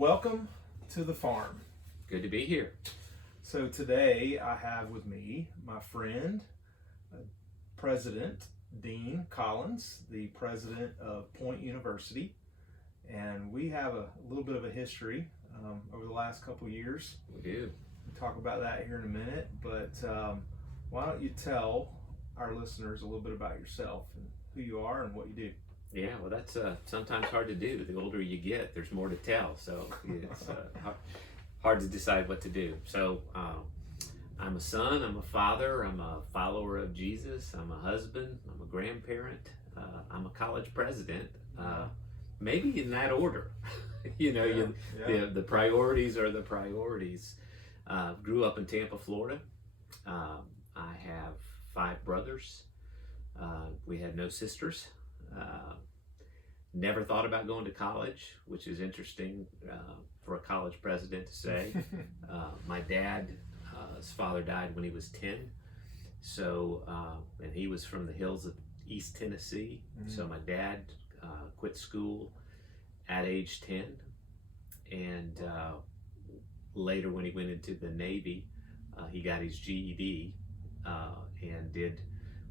welcome to the farm. Good to be here. So today I have with me my friend, President Dean Collins, the president of Point University, and we have a little bit of a history over the last couple of years. We do. We'll talk about that here in a minute, but why don't you tell our listeners a little bit about yourself and who you are and what you do? Yeah, well, that's sometimes hard to do. The older you get, there's more to tell, so it's hard to decide what to do. So I'm a son, I'm a father, I'm a follower of Jesus, I'm a husband, I'm a grandparent, I'm a college president, maybe in that order. The priorities are the priorities. Grew up in Tampa, Florida. I have 5 brothers. We had no sisters. Never thought about going to college, which is interesting for a college president to say. My dad's father died when he was 10, so and he was from the hills of East Tennessee. So my dad quit school at age 10, and later when he went into the Navy, he got his GED and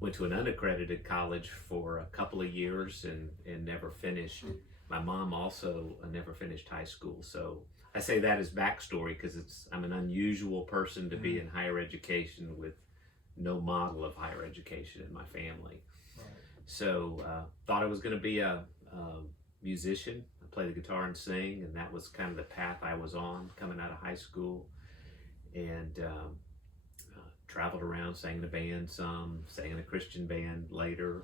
went to an unaccredited college for a couple of years and never finished. My mom also never finished high school. So I say that as backstory because I'm an unusual person to be in higher education with no model of higher education in my family. Right. So thought I was going to be a musician. I play the guitar and sing, and that was kind of the path I was on coming out of high school. And traveled around, sang in a band some, sang in a Christian band later,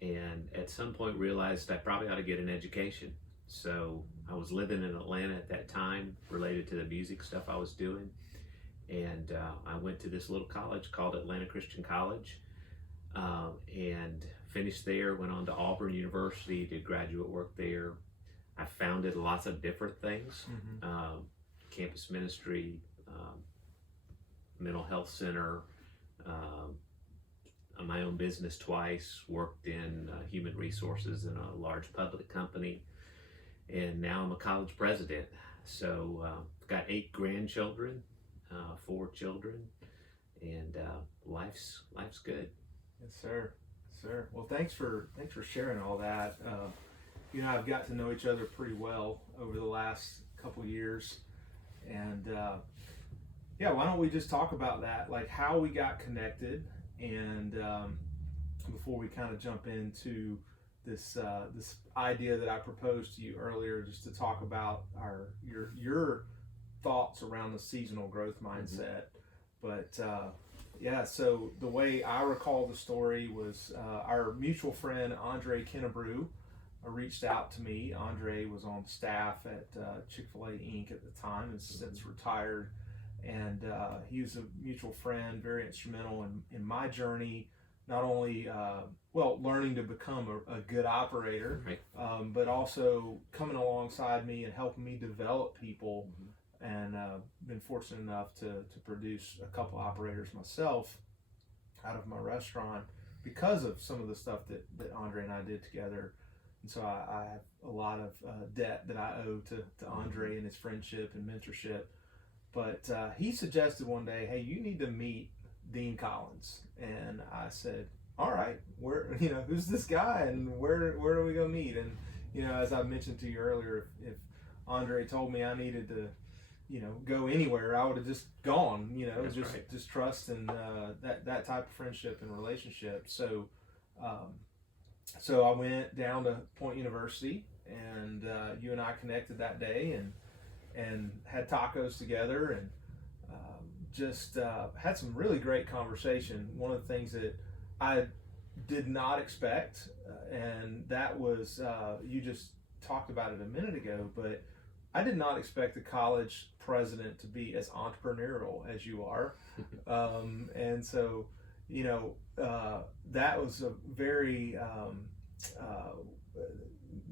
and at some point realized I probably ought to get an education. So I was living in Atlanta at that time related to the music stuff I was doing, and I went to this little college called Atlanta Christian College and finished there, went on to Auburn University, did graduate work there. I founded lots of different things, campus ministry, mental health center, my own business twice, worked in human resources in a large public company, and now I'm a college president. So I've got 8 grandchildren, 4 children, and life's good. Yes, sir. Yes, sir. Well, thanks for sharing all that. I've got to know each other pretty well over the last couple years, and why don't we just talk about that, like how we got connected, and before we kind of jump into this idea that I proposed to you earlier, just to talk about your thoughts around the seasonal growth mindset. But so the way I recall the story was our mutual friend Andre Kennebrew reached out to me. Andre was on staff at Chick-fil-A Inc. at the time, and since retired. And he was a mutual friend, very instrumental in my journey, not only learning to become a good operator, right. But also coming alongside me and helping me develop people, and been fortunate enough to produce a couple operators myself out of my restaurant because of some of the stuff that Andre and I did together. And so I have a lot of debt that I owe to Andre and his friendship and mentorship. But he suggested one day, hey, you need to meet Dean Collins. And I said, all right, who's this guy and where are we going to meet? And, as I mentioned to you earlier, if Andre told me I needed to, go anywhere, I would have just gone, That's right. just trust and that type of friendship and relationship. So I went down to Point University, and you and I connected that day and had tacos together, and just had some really great conversation. One of the things that I did not expect, and that was, you just talked about it a minute ago, but I did not expect the college president to be as entrepreneurial as you are. And so, that was a very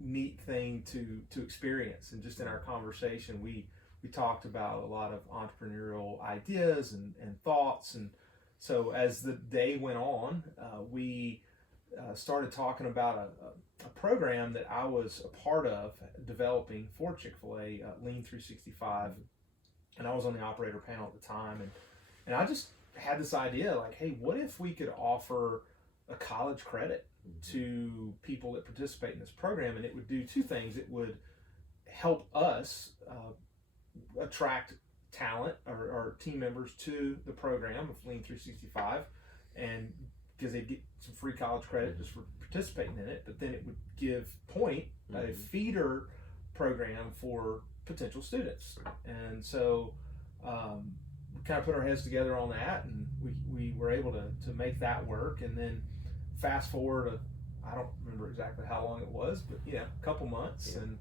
neat thing to experience. And just in our conversation, we talked about a lot of entrepreneurial ideas and thoughts. And so as the day went on, we started talking about a program that I was a part of developing for Chick-fil-A, Lean 365, and I was on the operator panel at the time, and I just had this idea like, hey, what if we could offer a college credit to people that participate in this program, and it would do two things. It would help us attract talent or team members to the program of Lean 365, and because they'd get some free college credit just for participating in it, but then it would give Point a feeder program for potential students. And so we kind of put our heads together on that, and we were able to make that work. And then fast forward, I don't remember exactly how long it was, but a couple months, and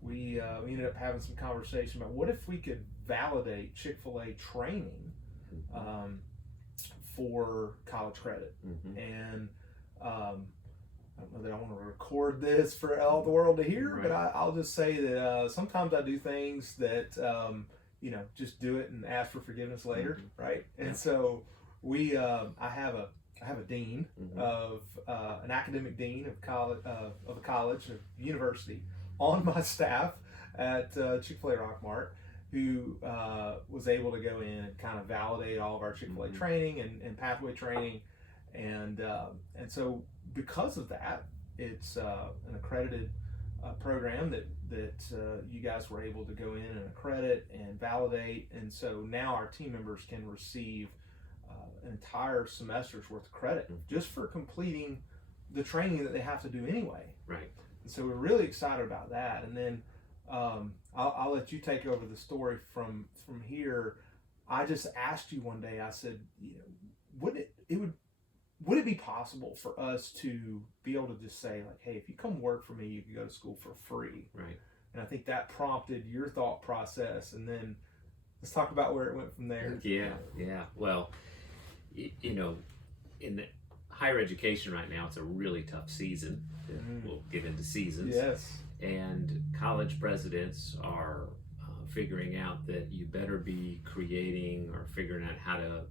we ended up having some conversation about what if we could validate Chick-fil-A training for college credit. And I don't know that I want to record this for all the world to hear, but I'll just say that sometimes I do things that just do it and ask for forgiveness later, right? And so I have a dean of an academic dean of college of a college, a university, on my staff at Chick-fil-A Rockmart, who was able to go in and kind of validate all of our Chick-fil-A training and pathway training, and so because of that, it's an accredited program that you guys were able to go in and accredit and validate, and so now our team members can receive an entire semester's worth of credit just for completing the training that they have to do anyway. Right. And so we're really excited about that. And then I'll let you take over the story from here. I just asked you one day, I said, would it be possible for us to be able to just say, like, hey, if you come work for me, you can go to school for free. Right. And I think that prompted your thought process. And then let's talk about where it went from there. Yeah. Well, in the higher education right now, it's a really tough season. We'll get into seasons. Yes. And college presidents are figuring out that you better be creating or figuring out how to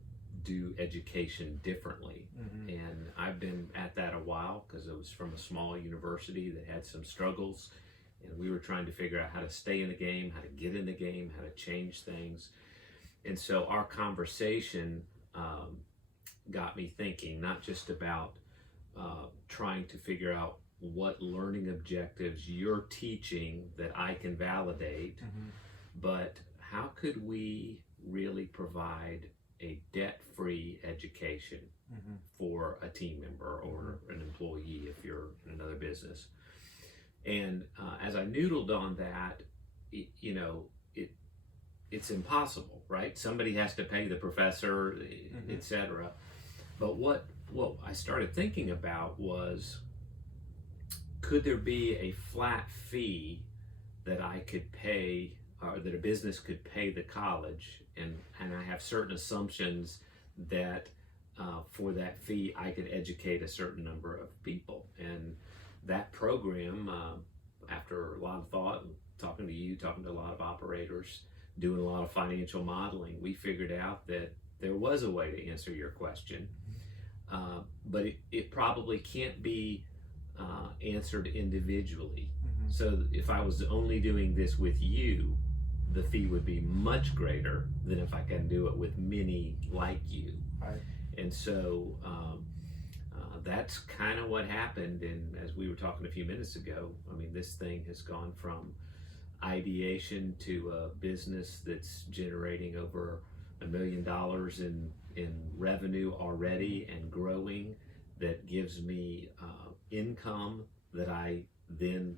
do education differently. And I've been at that a while because it was from a small university that had some struggles, and we were trying to figure out how to stay in the game, how to get in the game, how to change things. And so our conversation got me thinking, not just about trying to figure out what learning objectives you're teaching that I can validate, but how could we really provide a debt-free education for a team member or an employee if you're in another business. And as I noodled on that, it's impossible, right? Somebody has to pay the professor, etc. But what I started thinking about was, could there be a flat fee that I could pay, or that a business could pay the college, and I have certain assumptions that for that fee I could educate a certain number of people. And that program, after a lot of thought, talking to you, talking to a lot of operators, doing a lot of financial modeling, we figured out that there was a way to answer your question, but it probably can't be answered individually. So if I was only doing this with you, the fee would be much greater than if I can do it with many like you. Right. And so that's kind of what happened. And as we were talking a few minutes ago, I mean, this thing has gone from ideation to a business that's generating over $1 million in revenue already and growing, that gives me income that I then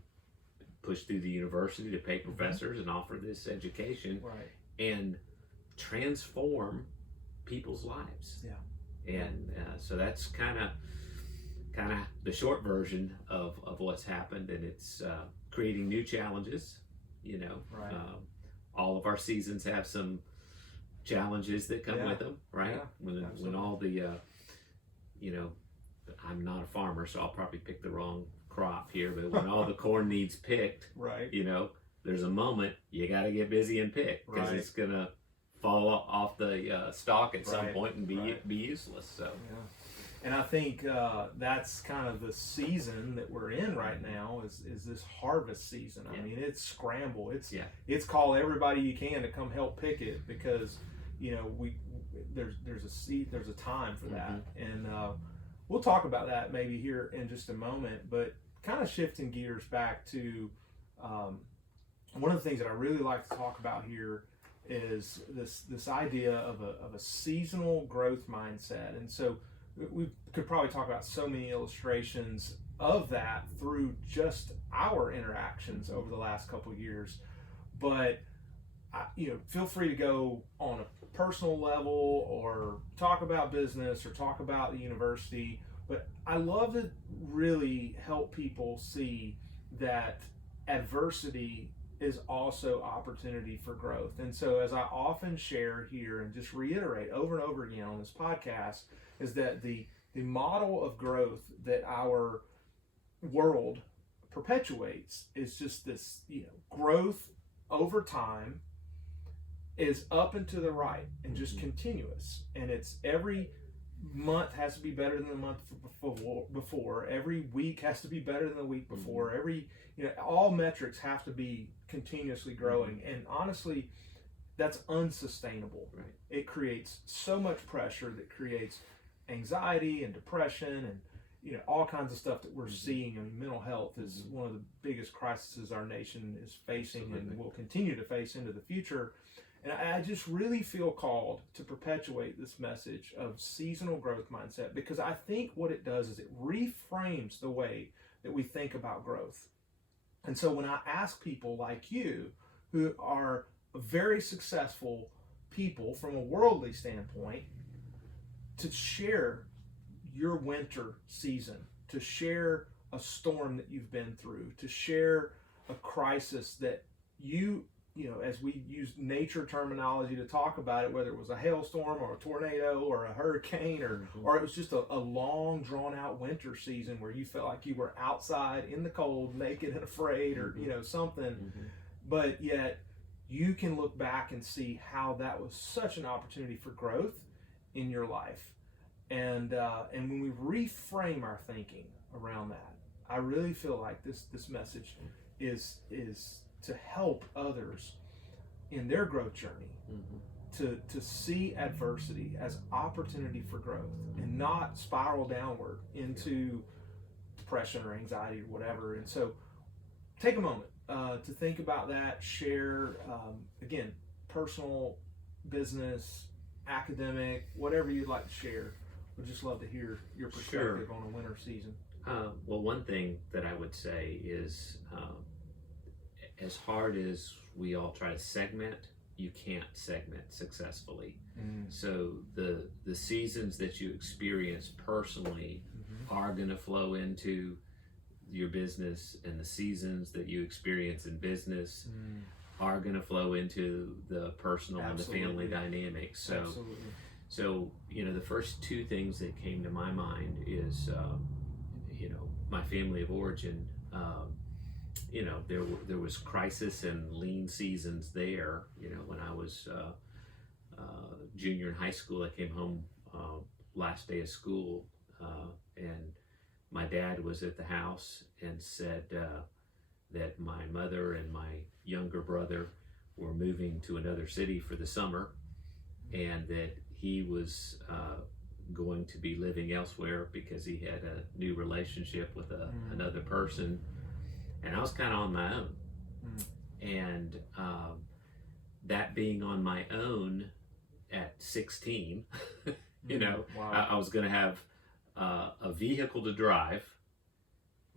push through the university to pay professors and offer this education, and transform people's lives. And so that's kind of the short version of what's happened, and it's creating new challenges. All of our seasons have some challenges that come with them, right? When all the I'm not a farmer, so I'll probably pick the wrong crop here, but when all the corn needs picked, there's a moment you got to get busy and pick, because it's gonna fall off the stalk at some point and be useless. So And I think that's kind of the season that we're in right now is this harvest season. I mean, it's scramble. It's call everybody you can to come help pick it, because there's a time for that. And we'll talk about that maybe here in just a moment. But kind of shifting gears back to one of the things that I really like to talk about here is this idea of a seasonal growth mindset. And so we could probably talk about so many illustrations of that through just our interactions over the last couple of years. But feel free to go on a personal level or talk about business or talk about the university. But I love to really help people see that adversity is also opportunity for growth. And so, as I often share here and just reiterate over and over again on this podcast, is that the model of growth that our world perpetuates is just this, growth over time is up and to the right and just continuous. And it's every month has to be better than the month before. Every week has to be better than the week before. All metrics have to be continuously growing. And honestly, that's unsustainable. Right. It creates so much pressure that creates anxiety and depression and all kinds of stuff that we're seeing. I mean, mental health is one of the biggest crises our nation is facing and will continue to face into the future. And I just really feel called to perpetuate this message of seasonal growth mindset, because I think what it does is it reframes the way that we think about growth. And so when I ask people like you, who are very successful people from a worldly standpoint, to share your winter season, to share a storm that you've been through, to share a crisis that as we use nature terminology to talk about it, whether it was a hailstorm or a tornado or a hurricane or it was just a long drawn out winter season where you felt like you were outside in the cold, naked and afraid, or something, but yet you can look back and see how that was such an opportunity for growth in your life. And when we reframe our thinking around that, I really feel like this message is to help others in their growth journey, to see adversity as opportunity for growth and not spiral downward into depression or anxiety or whatever. And so take a moment to think about that, share, again, personal, business, academic, whatever you'd like to share. We'd just love to hear your perspective on a winter season. Well, one thing that I would say is, as hard as we all try to segment, you can't segment successfully. So the seasons that you experience personally are going to flow into your business, and the seasons that you experience in business are going to flow into the personal and the family dynamics. So the first two things that came to my mind is my family of origin. There was crisis and lean seasons there. When I was junior in high school, I came home last day of school, and my dad was at the house and said that my mother and my younger brother were moving to another city for the summer, and that he was going to be living elsewhere because he had a new relationship with another person. And I was kind of on my own. And that being on my own at 16, I was going to have a vehicle to drive,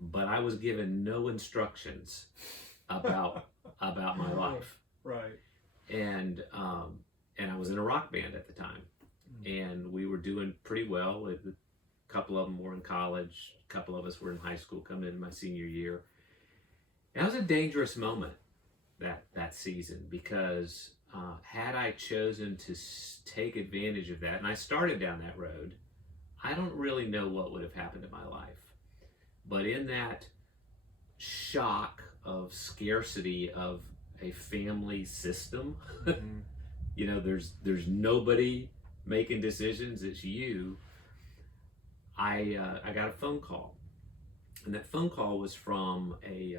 but I was given no instructions about my life. Right. And I was in a rock band at the time, and we were doing pretty well. A couple of them were in college, a couple of us were in high school coming into my senior year. That was a dangerous moment, that season, because had I chosen to take advantage of that, and I started down that road, I don't really know what would have happened in my life. But in that shock of scarcity of a family system, there's nobody making decisions, it's you. I got a phone call, and that phone call was from a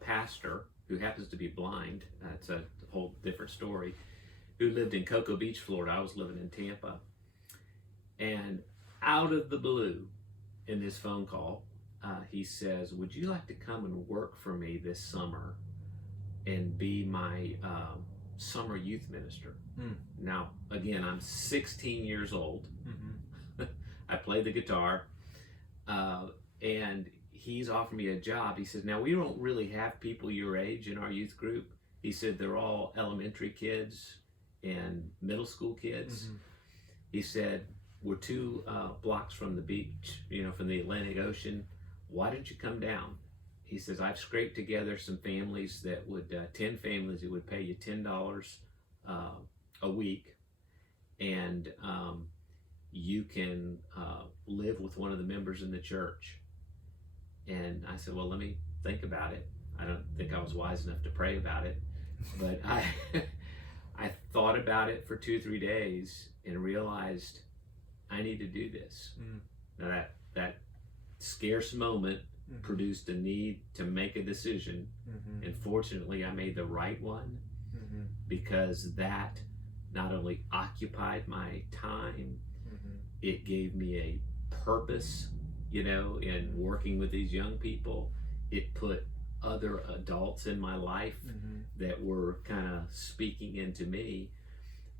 pastor who happens to be blind. That's a whole different story. Who lived in Cocoa Beach, Florida. I was living in Tampa, and out of the blue, in this phone call, he says, "Would you like to come and work for me this summer and be my summer youth minister?" Now, again, I'm 16 years old. I play the guitar, and he's offered me a job. He said, "Now, we don't really have people your age in our youth group." He said, "They're all elementary kids and middle school kids." He said, "We're 2 blocks from the beach, from the Atlantic Ocean. Why don't you come down?" He says, "I've scraped together some families that would, 10 families that would pay you $10 a week, and you can live with one of the members in the church." And I said, "Well, let me think about it." I don't think I was wise enough to pray about it, but I thought about it for 2-3 days and realized I need to do this. Now that scarce moment produced a need to make a decision, and fortunately I made the right one, because that not only occupied my time, it gave me a purpose, in working with these young people. It put other adults in my life that were kind of speaking into me,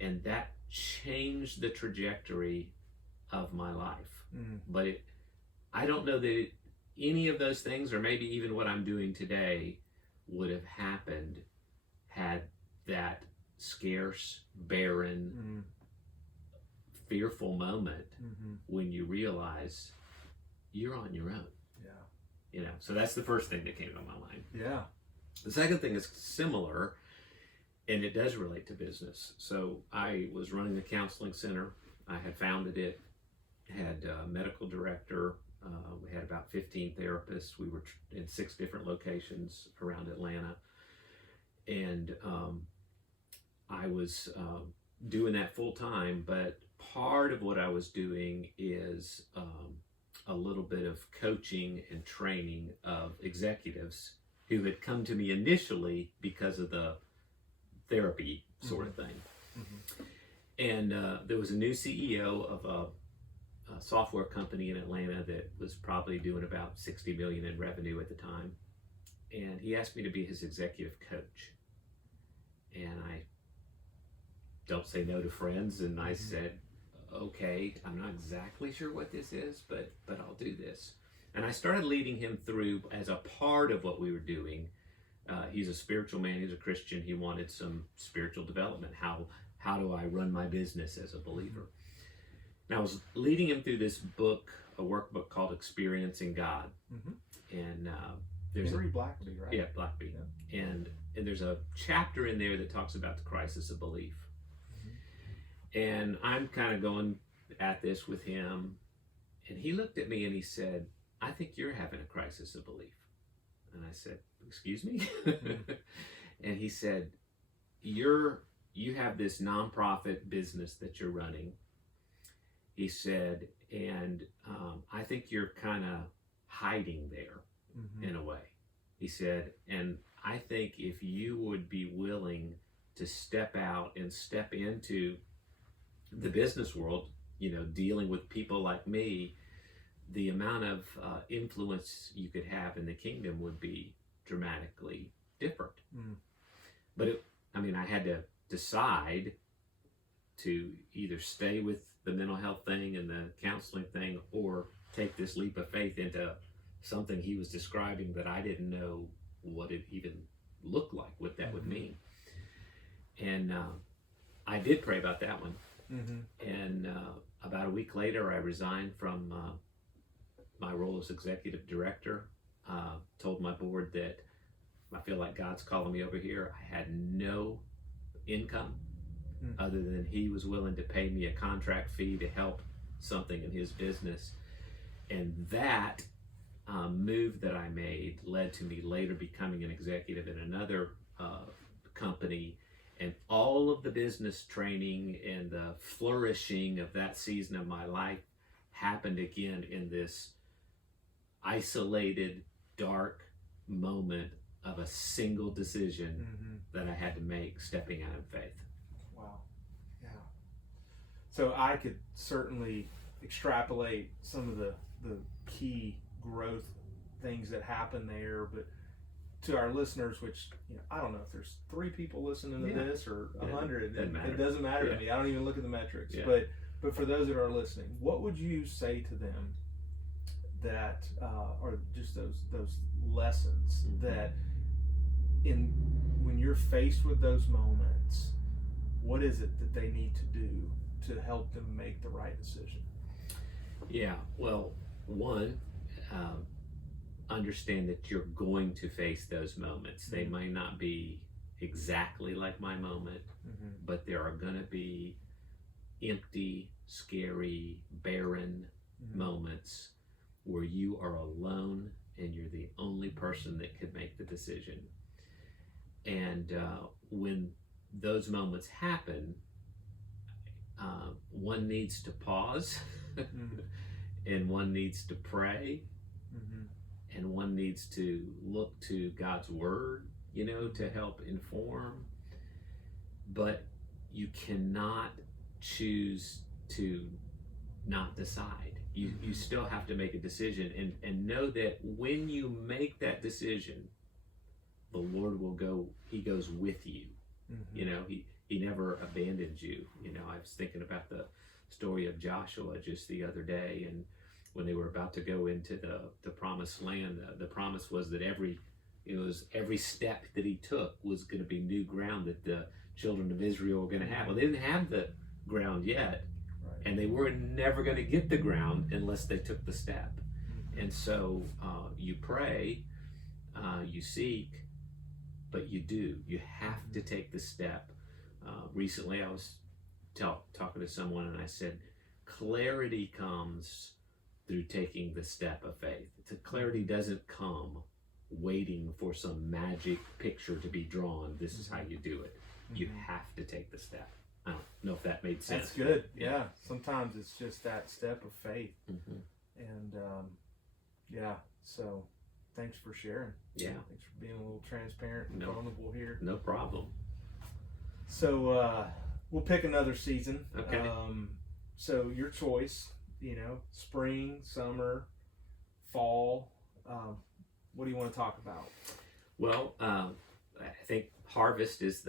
and that changed the trajectory of my life. But I don't know that any of those things, or maybe even what I'm doing today, would have happened had that scarce, barren, fearful moment when you realize you're on your own. So that's the first thing that came to my mind. The second thing is similar, and it does relate to business. So I was running the counseling center. I had founded it, had a medical director. We had about 15 therapists. We were in 6 different locations around Atlanta. And I was doing that full time, but part of what I was doing is a little bit of coaching and training of executives who had come to me initially because of the therapy sort of thing. And there was a new CEO of a software company in Atlanta that was probably doing about 60 million in revenue at the time. And he asked me to be his executive coach. And I don't say no to friends. And I said, "Okay, I'm not exactly sure what this is, but I'll do this." And I started leading him through, as a part of what we were doing. He's a spiritual man. He's a Christian. He wanted some spiritual development. How do I run my business as a believer? And I was leading him through this book, a workbook called Experiencing God. And there's Henry Blackaby, right? Yeah, Blackaby. And there's a chapter in there that talks about the crisis of belief. And I'm kind of going at this with him, and he looked at me and he said, "I think you're having a crisis of belief." And I said, "Excuse me?" And he said, you have this nonprofit business that you're running." He said, "And I think you're kind of hiding there in a way." He said, "And I think if you would be willing to step out and step into the business world, dealing with people like me, the amount of influence you could have in the kingdom would be dramatically different." But I had to decide to either stay with the mental health thing and the counseling thing, or take this leap of faith into something he was describing that I didn't know what it even looked like, what that would mean. And I did pray about that one. And about a week later, I resigned from my role as executive director. Told my board that I feel like God's calling me over here. I had no income other than he was willing to pay me a contract fee to help something in his business. And that move that I made led to me later becoming an executive in another company. And all of the business training and the flourishing of that season of my life happened again in this isolated, dark moment of a single decision that I had to make stepping out in faith. Wow. Yeah. So I could certainly extrapolate some of the key growth things that happen there, but to our listeners, which I don't know if there's 3 people listening to this or 100, it doesn't matter to me. I don't even look at the metrics. But for those that are listening, what would you say to them that are just those lessons that when you're faced with those moments, what is it that they need to do to help them make the right decision? Yeah, well, one, understand that you're going to face those moments. They might not be exactly like my moment, but there are going to be empty, scary, barren moments where you are alone and you're the only person that could make the decision. And when those moments happen, one needs to pause and one needs to pray and one needs to look to God's word, to help inform. But you cannot choose to not decide. You still have to make a decision, and know that when you make that decision, the Lord will go. He goes with you. He never abandons you. I was thinking about the story of Joshua just the other day, and when they were about to go into the promised land, the promise was that every step that he took was going to be new ground that the children of Israel were going to have. Well, they didn't have the ground yet, and they were never going to get the ground unless they took the step. And so you pray, you seek, but you do. You have to take the step. Recently, I was talking to someone, and I said, clarity comes through taking the step of faith. The clarity doesn't come waiting for some magic picture to be drawn. This is how you do it. You have to take the step. I don't know if that made sense. That's good. Yeah. Sometimes it's just that step of faith. And so thanks for sharing. Yeah. Thanks for being a little transparent and vulnerable here. No problem. So we'll pick another season. Okay. So your choice, spring, summer, fall. What do you want to talk about? Well, I think harvest is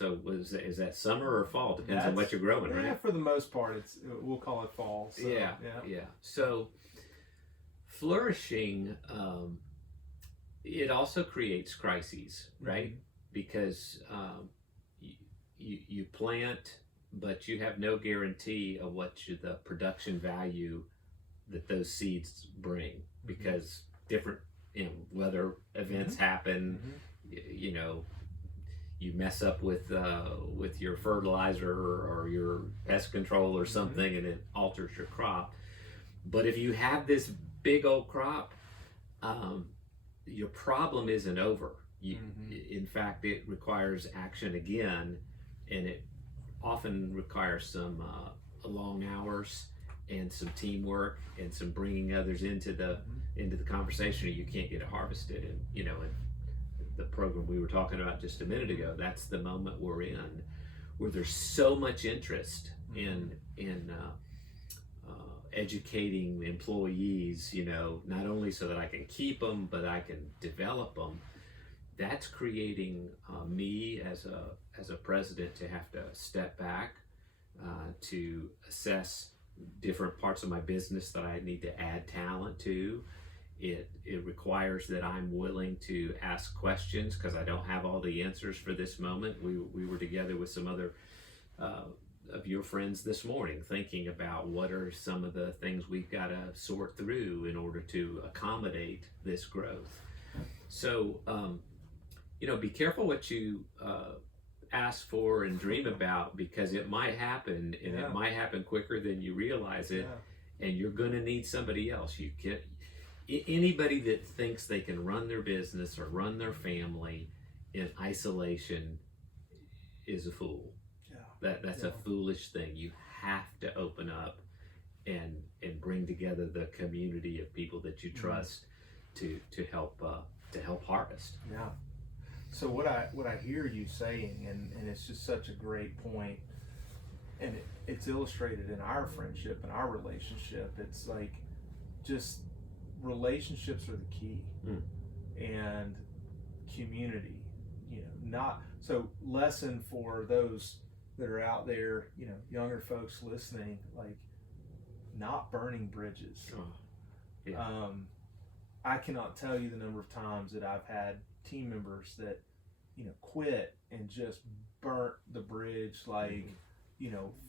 is that summer or fall? Depends on what you're growing, right? Yeah, for the most part, we'll call it fall. So, yeah. So flourishing, it also creates crises, right? Because you plant, but you have no guarantee of what the production value that those seeds bring, because different weather events happen. You mess up with your fertilizer or your pest control or something, and it alters your crop. But if you have this big old crop, your problem isn't over. In fact, it requires action again, and it often requires some long hours and some teamwork and some bringing others into the conversation, or you can't get it harvested. And in the program we were talking about just a minute ago, that's the moment we're in, where there's so much interest in educating employees, not only so that I can keep them, but I can develop them. That's creating me as a president to have to step back, to assess different parts of my business that I need to add talent to. It requires that I'm willing to ask questions, because I don't have all the answers for this moment. We were together with some other of your friends this morning, thinking about what are some of the things we've got to sort through in order to accommodate this growth. So, be careful what you ask for and dream about, because it might happen, and it might happen quicker than you realize it, and you're going to need somebody else. Anybody that thinks they can run their business or run their family in isolation is a fool. That's a foolish thing. You have to open up and bring together the community of people that you trust to help harvest. Yeah. So what I hear you saying, and it's just such a great point, and it's illustrated in our friendship and our relationship. It's like, just relationships are the key, and community. Not so lesson for those that are out there, younger folks listening, like, not burning bridges. Oh, yeah. I cannot tell you the number of times that I've had team members that, quit and just burnt the bridge, like,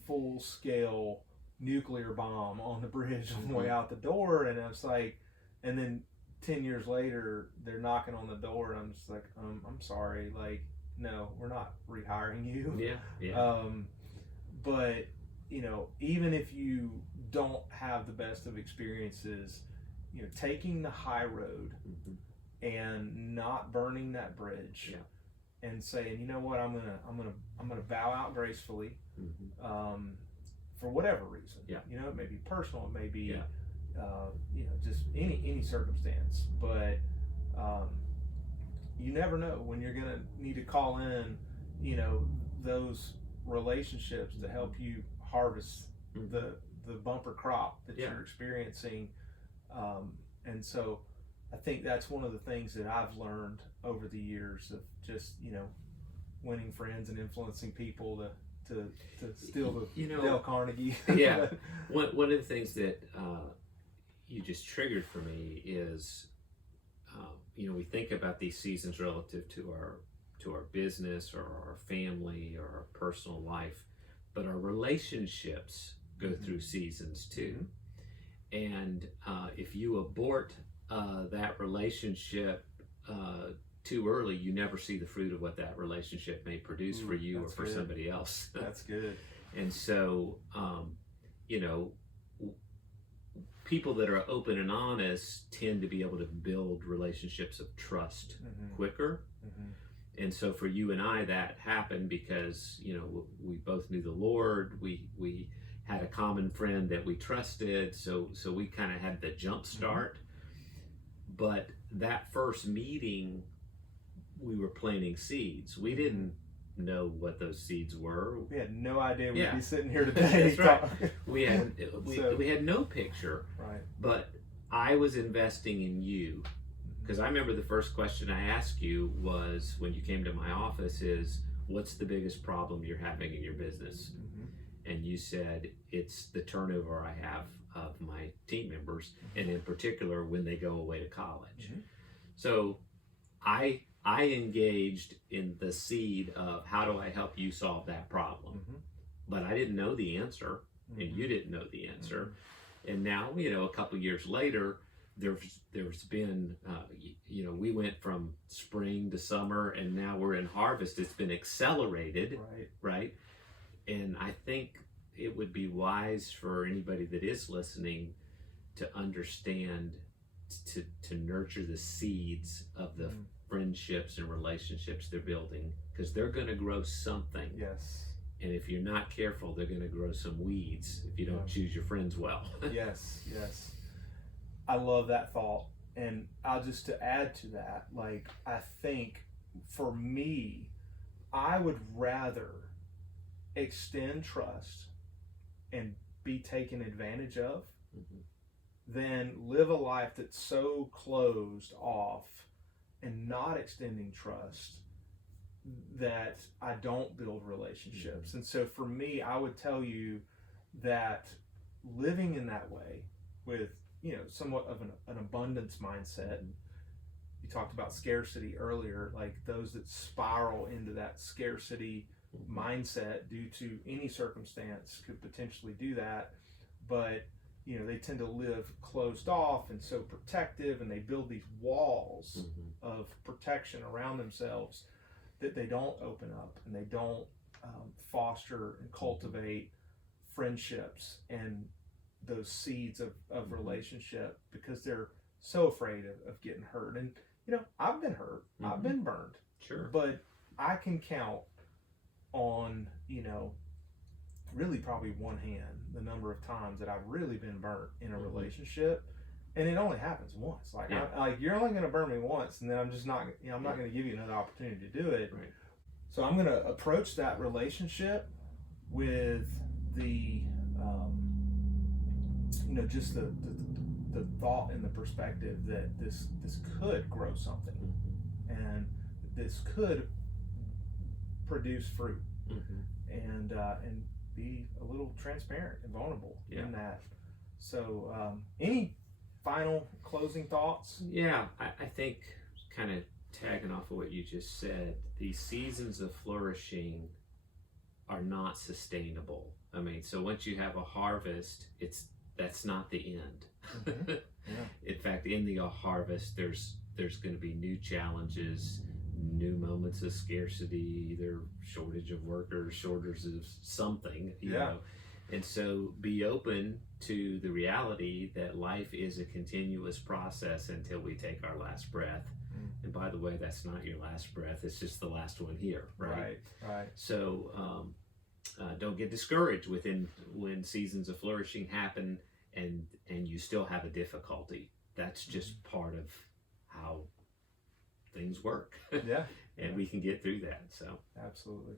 full scale nuclear bomb on the bridge on the way out the door. And it's like, and then 10 years later, they're knocking on the door, and I'm just like, I'm sorry, like, no, we're not rehiring you. Yeah. But, even if you don't have the best of experiences, taking the high road and not burning that bridge, and saying, you know what, I'm gonna bow out gracefully, for whatever reason. It may be personal, it may be, just any circumstance, but you never know when you're gonna need to call in, those relationships to help you harvest the bumper crop that you're experiencing. And so I think that's one of the things that I've learned over the years of just, winning friends and influencing people to steal the Dale Carnegie. Yeah. One of the things that you just triggered for me is, we think about these seasons relative to our business or our family or our personal life, but our relationships go through seasons too. And if you abort that relationship too early, you never see the fruit of what that relationship may produce for you or for somebody else. That's good. And so, people that are open and honest tend to be able to build relationships of trust quicker. And so for you and I, that happened because, we both knew the Lord. We had a common friend that we trusted. So we kind of had the jump start. But that first meeting, we were planting seeds. We didn't know what those seeds were. We had no idea we'd be sitting here today. That's right. We had no picture. Right. But I was investing in you. Because I remember the first question I asked you was, when you came to my office, is, what's the biggest problem you're having in your business? And you said, it's the turnover I have of my team members, and in particular when they go away to college. So I engaged in the seed of, how do I help you solve that problem? But I didn't know the answer, and you didn't know the answer. And now, a couple years later, there's been, we went from spring to summer, and now we're in harvest. It's been accelerated, right? And I think it would be wise for anybody that is listening to understand, to nurture the seeds of the friendships and relationships they're building, because they're going to grow something. Yes. And if you're not careful, they're going to grow some weeds if you don't choose your friends well. Yes. I love that thought. And I'll just, to add to that, like, I think for me, I would rather extend trust and be taken advantage of than live a life that's so closed off and not extending trust that I don't build relationships. And so for me, I would tell you that living in that way with, somewhat of an abundance mindset. You talked about scarcity earlier, like those that spiral into that scarcity mindset due to any circumstance could potentially do that. But, they tend to live closed off and so protective, and they build these walls of protection around themselves that they don't open up, and they don't foster and cultivate friendships and those seeds of relationship, because they're so afraid of getting hurt. And I've been hurt, I've been burned, Sure. but I can count on really probably one hand the number of times that I've really been burnt in a Mhm. relationship, and it only happens once. Like, Yeah. like you're only going to burn me once, and then I'm just not. I'm not going to give you another opportunity to do it. Right. So I'm going to approach that relationship with the, just the thought and the perspective that this could grow something, Mhm. and this could produce fruit, Mhm. and be a little transparent and vulnerable Yeah. in that. So, any final closing thoughts? Yeah, I think kind of tagging off of what you just said, these seasons of flourishing are not sustainable. I mean, so once you have a harvest, that's not the end. Mhm. Yeah. In fact, in the harvest, there's going to be new challenges, new moments of scarcity, either shortage of workers, shortage of something, you Yeah. know. And so be open to the reality that life is a continuous process until we take our last breath. Mm. And by the way, that's not your last breath, it's just the last one here, right? Right. So don't get discouraged when seasons of flourishing happen and you still have a difficulty. That's just part of how things work. Yeah. And we can get through that. So Absolutely.